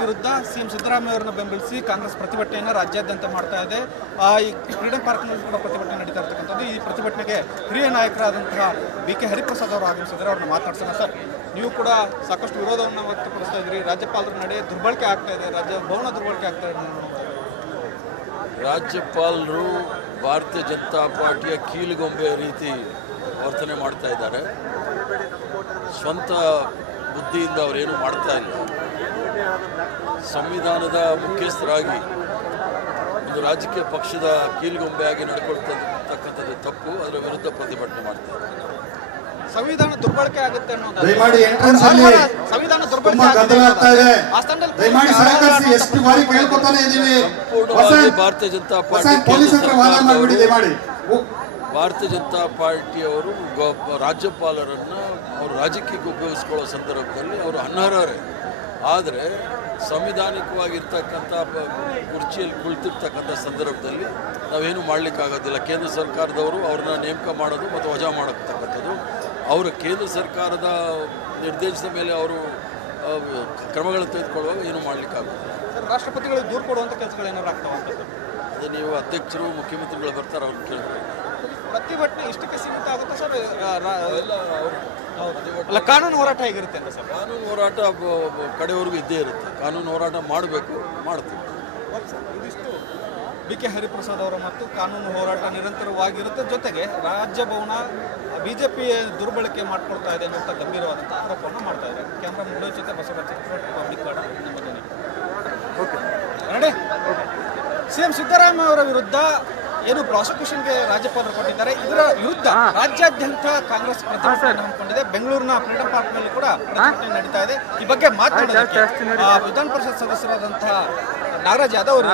ವಿರುದ್ಧ ಸಿಎಂ ಸಿದ್ದರಾಮಯ್ಯ ಅವರನ್ನು ಬೆಂಬಲಿಸಿ ಕಾಂಗ್ರೆಸ್ ಪ್ರತಿಭಟನೆಯನ್ನು ರಾಜ್ಯಾದ್ಯಂತ ಮಾಡ್ತಾ ಇದೆ. ಈ ಫ್ರೀಡಂ ಪಾರ್ಕ್ನಲ್ಲಿ ಕೂಡ ಪ್ರತಿಭಟನೆ ನಡೀತಾ ಇರ್ತಕ್ಕಂಥದ್ದು. ಈ ಪ್ರತಿಭಟನೆಗೆ ಹಿರಿಯ ನಾಯಕರಾದಂತಹ BK ಹರಿಪ್ರಸಾದ್ ಅವರು ಆಗಮಿಸಿದ್ದಾರೆ. ಅವ್ರನ್ನ ಮಾತಾಡ್ಸೋಣ. ಸರ್, ನೀವು ಕೂಡ ಸಾಕಷ್ಟು ವಿರೋಧವನ್ನು ವ್ಯಕ್ತಪಡಿಸ್ತಾ ಇದ್ದೀರಿ. ರಾಜ್ಯಪಾಲರ ನಡೆ ದುರ್ಬಳಕೆ ಆಗ್ತಾ ಇದೆ, ಭವನ ದುರ್ಬಳಕೆ ಆಗ್ತಾ ಇದೆ. ರಾಜ್ಯಪಾಲರು ಭಾರತೀಯ ಜನತಾ ಪಾರ್ಟಿಯ ಕೀಲುಗೊಂಬೆ ರೀತಿ ವರ್ತನೆ ಮಾಡ್ತಾ ಇದ್ದಾರೆ. ಸ್ವಂತ ಬುದ್ಧಿಯಿಂದ ಅವರೇನು ಮಾಡ್ತಾ ಇಲ್ಲ. ಸಂವಿಧಾನದ ಮುಖ್ಯಸ್ಥರಾಗಿ ಒಂದು ರಾಜಕೀಯ ಪಕ್ಷದ ಕೀಲುಗೊಂಬೆಯಾಗಿ ನಡ್ಕೊಳ್ತಕ್ಕಂಥದ್ದು ತಪ್ಪು. ಅದರ ವಿರುದ್ಧ ಪ್ರತಿಭಟನೆ ಮಾಡ್ತಾರೆ. ಸಂವಿಧಾನ ದುರ್ಬಳಕೆ ಆಗುತ್ತೆ ಸಂವಿಧಾನ ಸಂಪೂರ್ಣವಾಗಿ ಭಾರತೀಯ ಜನತಾ ಪಾರ್ಟಿಯವರು ರಾಜ್ಯಪಾಲರನ್ನು ಅವರು ರಾಜಕೀಯಕ್ಕೆ ಉಪಯೋಗಿಸ್ಕೊಳ್ಳೋ ಸಂದರ್ಭದಲ್ಲಿ ಅವರು ಅನರ್ಹರೇ. ಆದರೆ ಸಂವಿಧಾನಿಕವಾಗಿರ್ತಕ್ಕಂಥ ಕುರ್ಚಿಯಲ್ಲಿ ಕುಳಿತಿರ್ತಕ್ಕಂಥ ಸಂದರ್ಭದಲ್ಲಿ ನಾವೇನು ಮಾಡಲಿಕ್ಕಾಗೋದಿಲ್ಲ. ಕೇಂದ್ರ ಸರ್ಕಾರದವರು ಅವ್ರನ್ನ ನೇಮಕ ಮಾಡೋದು ಮತ್ತು ವಜಾ ಮಾಡತಕ್ಕಂಥದ್ದು ಅವರ ಕೇಂದ್ರ ಸರ್ಕಾರದ ನಿರ್ದೇಶನದ ಮೇಲೆ ಅವರು ಕ್ರಮಗಳನ್ನು ತೆಗೆದುಕೊಳ್ಳುವಾಗ ಏನು ಮಾಡಲಿಕ್ಕಾಗೋದಿಲ್ಲ. ಸರ್, ರಾಷ್ಟ್ರಪತಿಗಳು ದೂರು ಕೊಡುವಂಥ ಕೆಲಸಗಳು ಏನಾದ್ರು ಆಗ್ತಾವ ಅಂತ ಅದೇ ನೀವು ಅಧ್ಯಕ್ಷರು ಮುಖ್ಯಮಂತ್ರಿಗಳು ಬರ್ತಾರೆ, ಅವ್ರನ್ನ ಕೇಳಿದ್ರೆ ಪ್ರತಿಭಟನೆ ಇಷ್ಟಕ್ಕೆ ಸೀಮಿತ ಆಗುತ್ತೆ ಸರ್? ಅಲ್ಲ, ಕಾನೂನು ಹೋರಾಟ ಹೇಗಿರುತ್ತೆ ಅಂತ ಸರ್? ಕಾನೂನು ಹೋರಾಟ ಕಡೆವರೆಗೂ ಇದ್ದೇ ಇರುತ್ತೆ. ಕಾನೂನು ಹೋರಾಟ ಮಾಡಬೇಕು, ಮಾಡ್ತೀವಿ. ಇದಿಷ್ಟು BK ಹರಿಪ್ರಸಾದ್ ಅವರ ಮತ್ತು ಕಾನೂನು ಹೋರಾಟ ನಿರಂತರವಾಗಿರುತ್ತೆ. ಜೊತೆಗೆ ರಾಜ್ಯಭವನ ಬಿಜೆಪಿ ದುರ್ಬಳಕೆ ಮಾಡ್ಕೊಳ್ತಾ ಇದೆ ಅನ್ನುವಂಥ ಗಂಭೀರವಾದಂಥ ಆರೋಪವನ್ನು ಮಾಡ್ತಾ ಇದ್ದಾರೆ. ಕ್ಯಾಮ್ರಾ ಮುಂದೆ ಜೊತೆ ಬಸವರಾಜ್ ರಿಪಬ್ಲಿಕ್ ಕಾರ್ಡ್ ನಮ್ಮ ಜೊತೆ. ಓಕೆ, ಸಿಎಂ ಸಿದ್ದರಾಮಯ್ಯ ಅವರ ವಿರುದ್ಧ ಏನು ಪ್ರಾಸಿಕ್ಯೂಷನ್ಗೆ ರಾಜ್ಯಪಾಲರು ಕೊಟ್ಟಿದ್ದಾರೆ, ಇದರ ವಿರುದ್ಧ ರಾಜ್ಯಾದ್ಯಂತ ಕಾಂಗ್ರೆಸ್ ಪ್ರತಿಭಟನೆ ಹಮ್ಮಿಕೊಂಡಿದೆ. ಬೆಂಗಳೂರಿನ ಫ್ರೀಡಂ ಪಾರ್ಕ್ನಲ್ಲಿ ಕೂಡ ಪ್ರತಿಭಟನೆ ನಡೀತಾ ಇದೆ. ಈ ಬಗ್ಗೆ ಮಾತನಾಡೋದಕ್ಕೆ ವಿಧಾನ ಪರಿಷತ್ ಸದಸ್ಯರಾದಂತಹ ನಾಗರಾಜ್ ಯಾದವ್ ಅವರು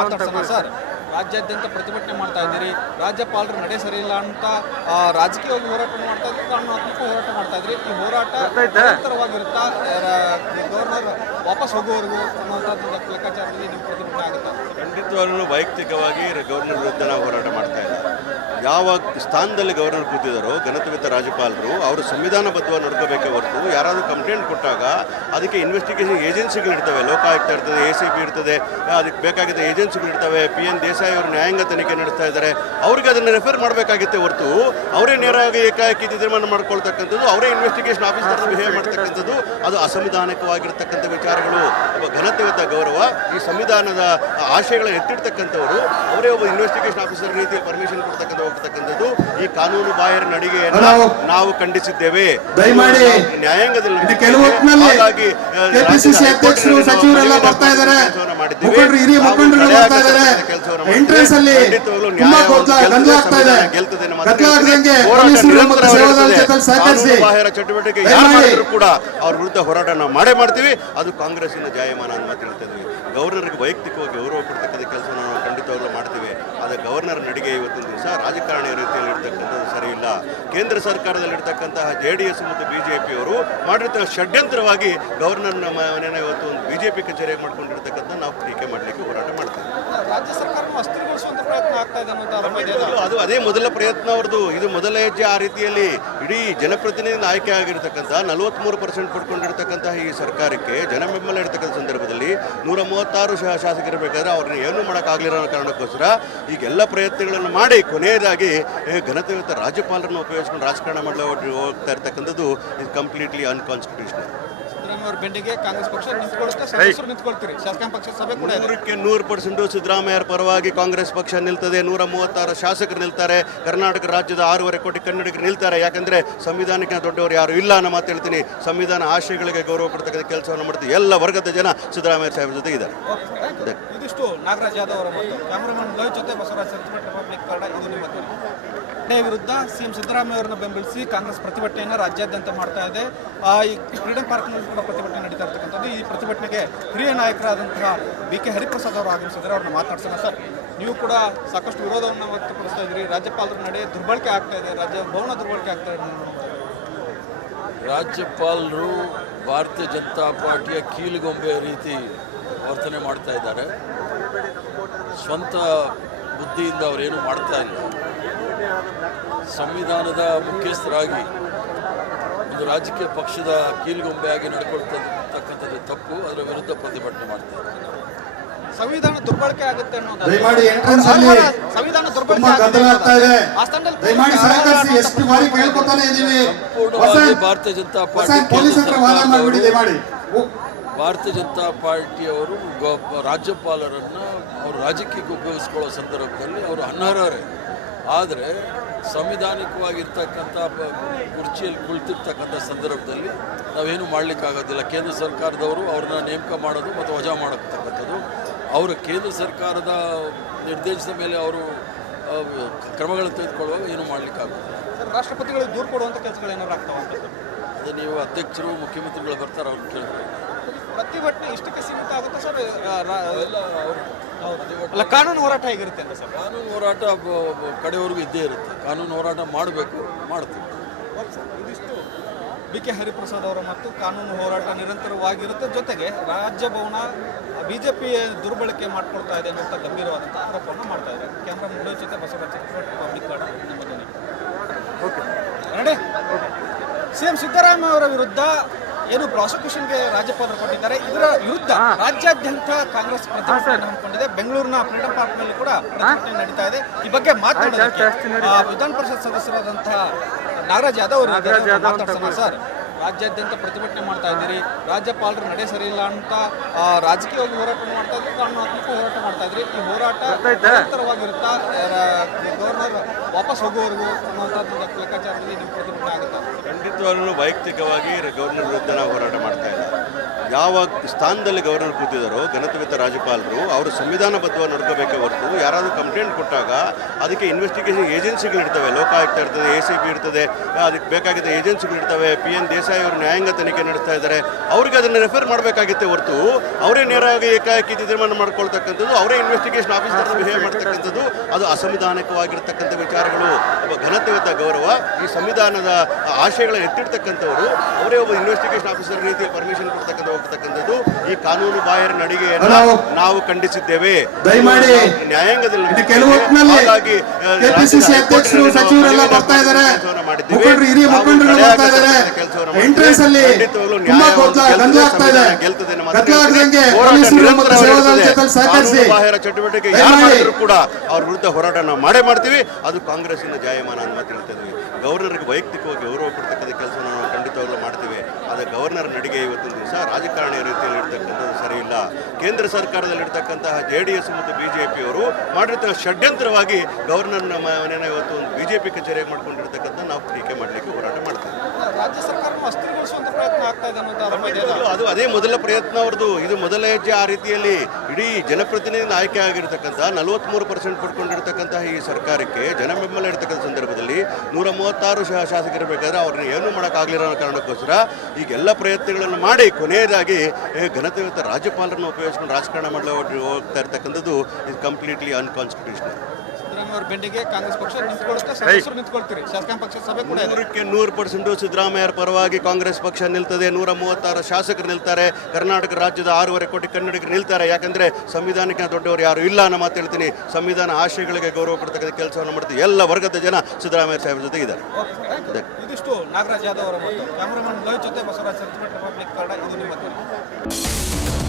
ಮಾತಾಡ್ಸೋಣ. ಸರ್, ರಾಜ್ಯಾದ್ಯಂತ ಪ್ರತಿಭಟನೆ ಮಾಡ್ತಾ ಇದ್ದೀರಿ, ರಾಜ್ಯಪಾಲರು ನಡೆ ಸರಿ ಇಲ್ಲ ಅಂತ ರಾಜಕೀಯವಾಗಿ ಹೋರಾಟ ಮಾಡ್ತಾ ಇದ್ರಿ, ಕಾನೂನಾತ್ಮಕ ಹೋರಾಟ ಮಾಡ್ತಾ ಇದ್ರಿ. ಈ ಹೋರಾಟ ನಿರಂತರವಾಗಿರುತ್ತಾ, ಗವರ್ನರ್ ವಾಪಸ್ ಹೋಗುವವರೆಗೂ ಅನ್ನುವಂಥದ್ದು ಲೆಕ್ಕಾಚಾರದಲ್ಲಿ ನಿಮ್ಮ ಪ್ರತಿಭಟನೆ ಆಗುತ್ತಾ? ಖಂಡಿತವಾಗ್ಲೂ ವೈಯಕ್ತಿಕವಾಗಿ ಗವರ್ನರ್ ವಿರುದ್ಧ ನಾವು ಹೋರಾಟ ಮಾಡ್ತಾ ಇಲ್ಲ. ಯಾವ ಸ್ಥಾನದಲ್ಲಿ ಗವರ್ನರ್ ಕೂತಿದ್ದಾರೋ ಘನತೆಯುತ ರಾಜ್ಯಪಾಲರು ಅವರು ಸಂವಿಧಾನಬದ್ಧವಾಗಿ ನೋಡ್ಕೋಬೇಕೇ ಹೊರತು ಯಾರಾದರೂ ಕಂಪ್ಲೇಂಟ್ ಕೊಟ್ಟಾಗ ಅದಕ್ಕೆ ಇನ್ವೆಸ್ಟಿಗೇಷನ್ ಏಜೆನ್ಸಿಗಳಿರ್ತವೆ. ಲೋಕಾಯುಕ್ತ ಇರ್ತದೆ, ACB ಇರ್ತದೆ, ಅದಕ್ಕೆ ಬೇಕಾಗಿದ್ದ ಏಜೆನ್ಸಿಗಳಿರ್ತವೆ. PN ದೇಸಾಯಿ ಅವರು ನ್ಯಾಯಾಂಗ ತನಿಖೆ ನಡೆಸ್ತಾ ಇದ್ದಾರೆ. ಅವ್ರಿಗೆ ಅದನ್ನು ರೆಫರ್ ಮಾಡಬೇಕಾಗಿತ್ತೆ ಹೊರತು ಅವರೇ ನೇರವಾಗಿ ಏಕಾಏಕಿ ತೀರ್ಮಾನ ಮಾಡ್ಕೊಳ್ತಕ್ಕಂಥದ್ದು, ಅವರೇ ಇನ್ವೆಸ್ಟಿಗೇಷನ್ ಆಫೀಸರ್ ಬಿಹೇವ್ ಮಾಡ್ತಕ್ಕಂಥದ್ದು ಅದು ಅಸಂವಿಧಾನಿಕವಾಗಿರ್ತಕ್ಕಂಥ ವಿಚಾರಗಳು. ಒಬ್ಬ ಘನತೆಯುತ ಗೌರವ, ಈ ಸಂವಿಧಾನದ ಆಶಯಗಳನ್ನು ಎತ್ತಿಡ್ತಕ್ಕಂಥವರು ಅವರೇ ಒಬ್ಬ ಇನ್ವೆಸ್ಟಿಗೇಷನ್ ಆಫೀಸರ್ ರೀತಿಯಲ್ಲಿ ಪರ್ಮಿಷನ್ ಕೊಡ್ತಕ್ಕಂಥ ಹೋಗ್ತಕ್ಕಂಥದ್ದು ಈ ಕಾನೂನು ಬಾಹಿರ ನಡಿಗೆಯನ್ನು ನಾವು ಖಂಡಿಸಿದ್ದೇವೆ. ನ್ಯಾಯಾಂಗದಲ್ಲಿ ಬಾಹಿರ ಚಟುವಟಿಕೆ ಯಾರು ಮಾಡಿದ್ರು ಕೂಡ ಅವ್ರ ವಿರುದ್ಧ ಹೋರಾಟ ನಾವು ಮಾಡೇ ಮಾಡ್ತೀವಿ. ಅದು ಕಾಂಗ್ರೆಸ್ಸಿನ ಜಾಯಮಾನ ಅಂತ ಮಾತು ಹೇಳ್ತಾ ಇದ್ವಿ. ಗವರ್ನರ್ಗೆ ವೈಯಕ್ತಿಕವಾಗಿ ಗೌರವ ಕೊಡ್ತಕ್ಕಂಥ ಕೆಲಸವನ್ನು ನಾವು ಖಂಡಿತವಾಗ್ಲೂ ಮಾಡ್ತೀವಿ. ಆದರೆ ಗವರ್ನರ್ ನಡಿಗೆ ಇವತ್ತಿನ ದಿವಸ ರಾಜಕಾರಣಿ ರೀತಿಯಲ್ಲಿ ಇರ್ತಕ್ಕಂಥದ್ದು ಸರಿ ಇಲ್ಲ. ಕೇಂದ್ರ ಸರ್ಕಾರದಲ್ಲಿರ್ತಕ್ಕಂತಹ JDS ಮತ್ತು BJPಯವರು ಮಾಡಿರ್ತಕ್ಕ ಷಡ್ಯಂತ್ರವಾಗಿ ಗವರ್ನರ್ನ ಮನೆಯನ್ನು ಇವತ್ತು ಒಂದು BJP ಕಚೇರಿ ಮಾಡ್ಕೊಂಡಿರ್ತಕ್ಕಂಥ ನಾವು ಟೀಕೆ ಮಾಡಲಿಕ್ಕೆ ಹೋರಾಟ ಮಾಡ್ತೀವಿ. ರಾಜ್ಯ ಸರ್ಕಾರವು ಅಸ್ಥಿರಗೊಳಿಸುವಂಥ ಪ್ರಯತ್ನ ಆಗ್ತಾ ಇದೆ ಅದು ಅದೇ ಮೊದಲ ಪ್ರಯತ್ನ ಅವ್ರದ್ದು. ಇದು ಮೊದಲ ಹೆಜ್ಜೆ. ಆ ರೀತಿಯಲ್ಲಿ ಇಡೀ ಜನಪ್ರತಿನಿಧಿ ಆಯ್ಕೆ ಆಗಿರ್ತಕ್ಕಂಥ 43% ಪಡ್ಕೊಂಡಿರ್ತಕ್ಕಂತಹ ಈ ಸರ್ಕಾರಕ್ಕೆ ಜನ ಬೆಂಬಲ ಇರ್ತಕ್ಕಂಥ ಸಂದರ್ಭದಲ್ಲಿ 136 ಶಾಸಕರು ಬೇಕಾದ್ರೆ ಅವ್ರನ್ನ ಏನೂ ಮಾಡೋಕ್ಕಾಗಲಿರೋ ಕಾರಣಕ್ಕೋಸ್ಕರ ಈಗೆಲ್ಲ ಪ್ರಯತ್ನಗಳನ್ನು ಮಾಡಿ ಕೊನೆಯದಾಗಿ ಘನತೆಯುತ ರಾಜ್ಯಪಾಲರನ್ನು ಉಪಯೋಗಿಸ್ಕೊಂಡು ರಾಜಕಾರಣ ಮಾಡಲು ಹೋಗ್ತಾ ಇರ್ತಕ್ಕಂಥದ್ದು ಇದು ಕಂಪ್ಲೀಟ್ಲಿ ಅನ್ಕಾನ್ಸ್ಟಿಟ್ಯೂಷನಲ್. ಸಿದ್ದರಾಮಯ್ಯ ಅವರ ಬೆಂಡಿಗೆ ಕಾಂಗ್ರೆಸ್ ಪಕ್ಷ ನಿಂತ್ಕೊಳ್ಳುತ್ತೆ, ಸದಸ್ಯರು ನಿಂತ್ಕೊಳ್ತೀರಿ. ಶಾಸಕಾಂಗ ಪಕ್ಷ ಸಭೆ ಕೂಡ 100% ಸಿದ್ದರಾಮಯ್ಯರ ಪರವಾಗಿ ಕಾಂಗ್ರೆಸ್ ಪಕ್ಷ ನಿಲ್ತದೆ. 136 ಶಾಸಕರು ನಿಲ್ತಾರೆ. ಕರ್ನಾಟಕ ರಾಜ್ಯದ 6.5 ಕೋಟಿ ಕನ್ನಡಿಗರು ನಿಲ್ತಾರೆ. ಯಾಕಂದ್ರೆ ಸಂವಿಧಾನಕ್ಕೆ ದೊಡ್ಡವರು ಯಾರು ಇಲ್ಲ ಅನ್ನೋ ಮಾತು ಹೇಳ್ತೀನಿ. ಸಂವಿಧಾನ ಆಶಯಗಳಿಗೆ ಗೌರವ ಕೊಡ್ತಕ್ಕಂಥ ಕೆಲಸವನ್ನು ಮಾಡ್ತೀವಿ. ಎಲ್ಲ ವರ್ಗದ ಜನ ಸಿದ್ದರಾಮಯ್ಯ ಸಾಹೇಬ್ ಜೊತೆ ಇದ್ದಾರೆ. ಇದಿಷ್ಟು ನಾಗರಾಜ್ ಯಾದವ್ ಅವರ ಮತ್ತು ಕ್ಯಾಮರಾಮನ್ ಜೊತೆ ಬಸವರಾಜ್ ರಿಪಬ್ಲಿಕ್ ಕಾರ್ಡ್. ಇದು ನಿಮ್ಮ ವಿರುದ್ಧ ಸಿಎಂ ಸಿದ್ದರಾಮಯ್ಯ ಅವರನ್ನು ಬೆಂಬಲಿಸಿ ಕಾಂಗ್ರೆಸ್ ಪ್ರತಿಭಟನೆಯನ್ನು ರಾಜ್ಯಾದ್ಯಂತ ಮಾಡ್ತಾ ಇದೆ. ಈ ಫ್ರೀಡಂ ಪಾರ್ಕ್ನಲ್ಲಿ ಕೂಡ ಪ್ರತಿಭಟನೆ ನಡೀತಾ ಇರ್ತಕ್ಕಂಥದ್ದು. ಈ ಪ್ರತಿಭಟನೆಗೆ ಹಿರಿಯ ನಾಯಕರಾದಂತಹ BK ಹರಿಪ್ರಸಾದ್ ಅವರು ಆಗಮಿಸಿದ್ದಾರೆ. ಅವ್ರನ್ನ ಮಾತಾಡ್ಸೋಣ. ಸರ್, ನೀವು ಕೂಡ ಸಾಕಷ್ಟು ವಿರೋಧವನ್ನು ವ್ಯಕ್ತಪಡಿಸ್ತಾ ಇದ್ದೀರಿ. ರಾಜ್ಯಪಾಲರ ನಡೆ ದುರ್ಬಳಕೆ ಆಗ್ತಾ ಇದೆ, ಭವನ ದುರ್ಬಳಕೆ ಆಗ್ತಾ ಇದೆ. ರಾಜ್ಯಪಾಲರು ಭಾರತೀಯ ಜನತಾ ಪಾರ್ಟಿಯ ಕೀಲುಗೊಂಬೆ ರೀತಿ ವರ್ತನೆ ಮಾಡ್ತಾ ಇದ್ದಾರೆ. ಸ್ವಂತ ಬುದ್ಧಿಯಿಂದ ಅವರೇನು ಮಾಡ್ತಾ ಇಲ್ಲ. ಸಂವಿಧಾನದ ಮುಖ್ಯಸ್ಥರಾಗಿ ಒಂದು ರಾಜಕೀಯ ಪಕ್ಷದ ಕೀಲ್ಗೊಂಬೆಯಾಗಿ ನಡ್ಕೊಳ್ತಕ್ಕಂಥದ್ದು ತಪ್ಪು. ಅದರ ವಿರುದ್ಧ ಪ್ರತಿಭಟನೆ ಮಾಡ್ತಾರೆ. ಸಂವಿಧಾನ ದುರ್ಬಳಕೆ ಆಗುತ್ತೆ ಅನ್ನೋದು ದಯಮಾಡಿ ಎಂಟ್ರೆನ್ಸ್ ಅಲ್ಲಿ ಸಂವಿಧಾನ ದುರ್ಬಳಕೆ ತುಂಬಾ ಗದ್ದಲ ಆಗ್ತಾ ಇದೆ. ಆ ಸ್ಥಾನದಲ್ಲಿ ದಯಮಾಡಿ ಸಹಕರಿಸಿ. ಎಷ್ಟು ಬಾರಿ ಕೇಳ್ಕೊತಾನೆ ಇದೀವಿ. ಸಂಪೂರ್ಣವಾಗಿ ಭಾರತೀಯ ಜನತಾ ಪಾರ್ಟಿ ಪೊಲೀಸ್ ಹತ್ರ ವಾದ ಮಾಡ್ಬಿಡಿ. ದಯಮಾಡಿ ಭಾರತೀಯ ಜನತಾ ಪಾರ್ಟಿಯವರು ರಾಜ್ಯಪಾಲರನ್ನು ಅವರು ರಾಜಕೀಯಕ್ಕೆ ಉಪಯೋಗಿಸ್ಕೊಳ್ಳೋ ಸಂದರ್ಭದಲ್ಲಿ ಅವರು ಅನರ್ಹರೇ. ಆದರೆ ಸಂವಿಧಾನಿಕವಾಗಿರ್ತಕ್ಕಂಥ ಕುರ್ಚಿಯಲ್ಲಿ ಕುಳಿತಿರ್ತಕ್ಕಂಥ ಸಂದರ್ಭದಲ್ಲಿ ನಾವೇನು ಮಾಡಲಿಕ್ಕಾಗೋದಿಲ್ಲ. ಕೇಂದ್ರ ಸರ್ಕಾರದವರು ಅವ್ರನ್ನ ನೇಮಕ ಮಾಡೋದು ಮತ್ತು ವಜಾ ಮಾಡತಕ್ಕಂಥದ್ದು ಅವರ ಕೇಂದ್ರ ಸರ್ಕಾರದ ನಿರ್ದೇಶನದ ಮೇಲೆ ಅವರು ಕ್ರಮಗಳನ್ನು ತೆಗೆದುಕೊಳ್ಳುವಾಗ ಏನು ಮಾಡಲಿಕ್ಕಾಗೋದಿಲ್ಲ. ಸರ್, ರಾಷ್ಟ್ರಪತಿಗಳಿಗೆ ದೂರು ಕೊಡುವಂಥ ಕೆಲಸಗಳು ಏನಾರು ಆಗ್ತಾವ ಅಂತ ಸರ್? ಅದು ನೀವು ಅಧ್ಯಕ್ಷರು ಮುಖ್ಯಮಂತ್ರಿಗಳು ಬರ್ತಾರೆ ಅವ್ರನ್ನ ಕೇಳಿದ್ರೆ. ಪ್ರತಿಭಟನೆ ಇಷ್ಟಕ್ಕೆ ಸೀಮಿತ ಆಗುತ್ತೆ ಸರ್? ಅಲ್ಲ, ಕಾನೂನು ಹೋರಾಟ ಹೇಗಿರುತ್ತೆ ಅಂತ ಸರ್? ಕಾನೂನು ಹೋರಾಟ ಕಡೆವರೆಗೂ ಇದ್ದೇ ಇರುತ್ತೆ. ಕಾನೂನು ಹೋರಾಟ ಮಾಡಬೇಕು, ಮಾಡ್ತೀವಿ. ಇದಿಷ್ಟು BK ಹರಿಪ್ರಸಾದ್ ಅವರ ಮತ್ತು ಕಾನೂನು ಹೋರಾಟ ನಿರಂತರವಾಗಿರುತ್ತೆ. ಜೊತೆಗೆ ರಾಜ್ಯ ಭವನ ಬಿಜೆಪಿ ದುರ್ಬಳಕೆ ಮಾಡ್ಕೊಳ್ತಾ ಇದೆ ಅನ್ನುವಂಥ ಗಂಭೀರವಾದಂಥ ಆರೋಪವನ್ನು ಮಾಡ್ತಾ ಇದ್ದಾರೆ. ಕ್ಯಾಮ್ರಾ ಮುಂದೆ ಜೊತೆ ಬಸವರಾಜ್ ಪಬ್ಲಿಕ್ ಕಾರ್ಡ್ ನಮ್ಮ ಧ್ವನಿ. ನೋಡಿ, CM ಸಿದ್ದರಾಮಯ್ಯ ಅವರ ವಿರುದ್ಧ ಏನು ಪ್ರಾಸಿಕ್ಯೂಷನ್ಗೆ ರಾಜ್ಯಪಾಲರು ಕೊಟ್ಟಿದ್ದಾರೆ, ಇದರ ವಿರುದ್ಧ ರಾಜ್ಯಾದ್ಯಂತ ಕಾಂಗ್ರೆಸ್ ಪ್ರತಿಭಟನೆ ಹಮ್ಮಿಕೊಂಡಿದೆ. ಬೆಂಗಳೂರಿನ ಫ್ರೀಡಂ ಪಾರ್ಕ್ನಲ್ಲಿ ಕೂಡ ಪ್ರತಿಭಟನೆ ನಡೀತಾ ಇದೆ. ಈ ಬಗ್ಗೆ ಮಾತನಾಡೋದಕ್ಕೆ ವಿಧಾನ ಪರಿಷತ್ ಸದಸ್ಯರಾದಂತಹ ನಾಗರಾಜ್ ಯಾದವ್ ಅವರು ಮಾತಾಡ್ಸೋಣ. ಸರ್, ರಾಜ್ಯಾದ್ಯಂತ ಪ್ರತಿಭಟನೆ ಮಾಡ್ತಾ ಇದ್ದೀರಿ, ರಾಜ್ಯಪಾಲರು ನಡೆ ಸರಿ ಇಲ್ಲ ಅಂತ ರಾಜಕೀಯವಾಗಿ ಹೋರಾಟ ಮಾಡ್ತಾ ಇದ್ರಿ, ಕಾನೂನಾತ್ಮಕ ಹೋರಾಟ ಮಾಡ್ತಾ ಇದ್ರಿ. ಈ ಹೋರಾಟ ನಿರಂತರವಾಗಿರುತ್ತಾ, ಗವರ್ನರ್ ವಾಪಸ್ ಹೋಗುವವರೆಗೂ ಅನ್ನುವಂಥದ್ದು ಲೆಕ್ಕಾಚಾರದಲ್ಲಿ ನಿಮ್ಮ ಪ್ರತಿಭಟನೆ ಆಗುತ್ತಾ? ಖಂಡಿತವಾಗ್ಲೂ ವೈಯಕ್ತಿಕವಾಗಿ ಗವರ್ನರ್ ವಿರುದ್ಧ ನಾವು ಹೋರಾಟ ಮಾಡ್ತಾ ಇಲ್ಲ. ಯಾವ ಸ್ಥಾನದಲ್ಲಿ ಗವರ್ನರ್ ಕೂತಿದ್ದಾರೋ ಘನತೆಯುತ ರಾಜ್ಯಪಾಲರು ಅವರು ಸಂವಿಧಾನಬದ್ಧವಾಗಿ ನಡ್ಕೋಬೇಕೇ ಹೊರತು ಯಾರಾದರೂ ಕಂಪ್ಲೇಂಟ್ ಕೊಟ್ಟಾಗ ಅದಕ್ಕೆ ಇನ್ವೆಸ್ಟಿಗೇಷನ್ ಏಜೆನ್ಸಿಗಳಿರ್ತವೆ. ಲೋಕಾಯುಕ್ತ ಇರ್ತದೆ, ACB ಇರ್ತದೆ, ಅದಕ್ಕೆ ಬೇಕಾಗಿದ್ದ ಏಜೆನ್ಸಿಗಳಿರ್ತವೆ. PN ದೇಸಾಯಿ ಅವರು ನ್ಯಾಯಾಂಗ ತನಿಖೆ ನಡೆಸ್ತಾ ಇದ್ದಾರೆ. ಅವ್ರಿಗೆ ಅದನ್ನು ರೆಫರ್ ಮಾಡಬೇಕಾಗಿತ್ತೆ ಹೊರತು ಅವರೇ ನೇರವಾಗಿ ಏಕಾಏಕಿ ತೀರ್ಮಾನ ಮಾಡ್ಕೊಳ್ತಕ್ಕಂಥದ್ದು, ಅವರೇ ಇನ್ವೆಸ್ಟಿಗೇಷನ್ ಆಫೀಸರ್ ಬಿಹೇವ್ ಮಾಡ್ತಕ್ಕಂಥದ್ದು ಅದು ಅಸಂವಿಧಾನಿಕವಾಗಿರ್ತಕ್ಕಂಥ ವಿಚಾರಗಳು. ಒಬ್ಬ ಘನತೆಯುತ ಗೌರವ, ಈ ಸಂವಿಧಾನದ ಆಶಯಗಳನ್ನು ಎತ್ತಿಡ್ತಕ್ಕಂಥವರು ಅವರೇ ಒಬ್ಬ ಇನ್ವೆಸ್ಟಿಗೇಷನ್ ಆಫೀಸರ್ ರೀತಿ ಪರ್ಮಿಷನ್ ಕೊಡ್ತಕ್ಕಂಥ ಹೋಗ್ತಕ್ಕಂಥದ್ದು ಈ ಕಾನೂನು ಬಾಹಿರ ನಡಿಗೆಯನ್ನು ನಾವು ಖಂಡಿಸಿದ್ದೇವೆ. ದಯಮಾಡಿ ನ್ಯಾಯಾಂಗದಲ್ಲಿ ಕೆಲವು ಹೊತ್ತಿನಲ್ಲಿ KPCC ಅಧ್ಯಕ್ಷರು, ಸಚಿವರೆಲ್ಲ ಬರ್ತಾ ಇದ್ದಾರೆ, ಮುಖಂಡರು, ಹಿರಿಯ ಮುಖಂಡರು ಬರ್ತಾ ಇದ್ದಾರೆ. ಎಂಟ್ರೆನ್ಸ್ ಅಲ್ಲಿ ತುಂಬಾ ಗದ್ದಲ ಆಗ್ತಾ ಇದೆ. ಗದ್ದಲ ಆಗದಂಗೆ ಪೊಲೀಸರು ಮತ್ತು ಸೇವಾದಳ ಜೊತೆ ಸಹಕರಿಸಿ. ಬಾಹಿರ ಚಟುವಟಿಕೆ ಯಾರು ಮಾಡಿದ್ರು ಕೂಡ ಅವ್ರ ವಿರುದ್ಧ ಹೋರಾಟ ನಾವು ಮಾಡೇ ಮಾಡ್ತೀವಿ. ಅದು ಕಾಂಗ್ರೆಸ್ಸಿನ ಜಾಯಮಾನ ಅಂತ ಹೇಳ್ತಾ ಇದ್ವಿ. ಗವರ್ನರ್ಗೆ ವೈಯಕ್ತಿಕವಾಗಿ ಗೌರವ ಕೊಡ್ತಕ್ಕಂಥ ಕೆಲಸವನ್ನು ನಾವು ಖಂಡಿತವಾಗ್ಲೂ ಮಾಡ್ತೀವಿ. ಆದರೆ ಗವರ್ನರ್ ನಡಿಗೆ ಇವತ್ತಿನ ದಿವಸ ರಾಜಕಾರಣಿ ರೀತಿಯಲ್ಲಿ ಇರ್ತಕ್ಕಂಥದ್ದು ಸರಿ ಇಲ್ಲ. ಕೇಂದ್ರ ಸರ್ಕಾರದಲ್ಲಿರ್ತಕ್ಕಂತಹ JDS ಮತ್ತು BJPಯವರು ಮಾಡಿರ್ತಕ್ಕ ಷಡ್ಯಂತ್ರವಾಗಿ ಗವರ್ನರ್ನ ಮನೆಯನ್ನು ಇವತ್ತು ಒಂದು BJP ಕಚೇರಿ ಮಾಡ್ಕೊಂಡಿರ್ತಕ್ಕಂಥ ನಾವು ಟೀಕೆ ಮಾಡಲಿಕ್ಕೆ ಹೋರಾಟ ಮಾಡ್ತೀವಿ. ರಾಜ್ಯ ಸರ್ಕಾರವನ್ನು ಅಸ್ಥಿರಗೊಳಿಸುವಂಥ ಪ್ರಯತ್ನ ಆಗ್ತಾ ಇದೆ ಅನ್ನೋದು ಅದು ಅದೇ ಮೊದಲ ಪ್ರಯತ್ನ ಅವ್ರದ್ದು. ಇದು ಮೊದಲ ಹೆಜ್ಜೆ. ಆ ರೀತಿಯಲ್ಲಿ ಇಡೀ ಜನಪ್ರತಿನಿಧಿಯಿಂದ ಆಯ್ಕೆ ಆಗಿರ್ತಕ್ಕಂಥ 43% ಪಡ್ಕೊಂಡಿರ್ತಕ್ಕಂತಹ ಈ ಸರ್ಕಾರಕ್ಕೆ ಜನ ಬೆಂಬಲ ಇರ್ತಕ್ಕಂಥ ಸಂದರ್ಭದಲ್ಲಿ 136 ಶಾಸಕರು ಬೇಕಾದ್ರೆ ಅವ್ರನ್ನ ಏನೂ ಮಾಡೋಕ್ಕಾಗಲಿರೋ ಕಾರಣಕ್ಕೋಸ್ಕರ ಈಗೆಲ್ಲ ಪ್ರಯತ್ನಗಳನ್ನು ಮಾಡಿ ಕೊನೆಯದಾಗಿ ಘನತೆಯುತ ರಾಜ್ಯಪಾಲರನ್ನು ಉಪಯೋಗಿಸ್ಕೊಂಡು ರಾಜಕಾರಣ ಮಾಡಲು ಹೋಗ್ತಾ ಇರ್ತಕ್ಕಂಥದ್ದು ಇದು ಕಂಪ್ಲೀಟ್ಲಿ ಅನ್ಕಾನ್ಸ್ಟಿಟ್ಯೂಷನಲ್. ಸಿದ್ದರಾಮಯ್ಯ ಅವ್ರ ಬೆಂಡಿಗೆ ಕಾಂಗ್ರೆಸ್ ಪಕ್ಷ ನಿಂತ್ಕೊಳ್ಳುತ್ತೆ, ಸದಸ್ಯರು ನಿಂತ್ಕೊಳ್ತೀರಿ, ಶಾಸಕಾಂಗ ಪಕ್ಷ ಸಭೆ ಕೂಡ ಇದೆ. 100% ಸಿದ್ದರಾಮಯ್ಯರ ಪರವಾಗಿ ಕಾಂಗ್ರೆಸ್ ಪಕ್ಷ ನಿಲ್ತದೆ. 136 ಶಾಸಕರು ನಿಲ್ತಾರೆ. ಕರ್ನಾಟಕ ರಾಜ್ಯದ 6.5 ಕೋಟಿ ಕನ್ನಡಿಗರು ನಿಲ್ತಾರೆ. ಯಾಕಂದ್ರೆ ಸಂವಿಧಾನಕ್ಕೆ ದೊಡ್ಡವರು ಯಾರು ಇಲ್ಲ ಅನ್ನೋ ಮಾತು ಹೇಳ್ತೀನಿ. ಸಂವಿಧಾನ ಆಶಯಗಳಿಗೆ ಗೌರವ ಕೊಡ್ತಕ್ಕಂಥ ಕೆಲಸವನ್ನು ಮಾಡ್ತೀವಿ. ಎಲ್ಲ ವರ್ಗದ ಜನ ಸಿದ್ದರಾಮಯ್ಯ ಸಾಹೇಬ್ ಜೊತೆ ಇದ್ದಾರೆ. ಇದಿಷ್ಟು ನಾಗರಾಜ್ ಯಾದವ್ ಅವರ ಮತ್ತು ಕ್ಯಾಮರಾಮನ್ ಲೋಹಿತ್ ಜೊತೆ ಬಸವರಾಜ್ ರಿಪಬ್ಲಿಕ್ ಕಾರ್ಡ್. ಇದು ನಿಮ್ಮ ಧ್ವನಿ.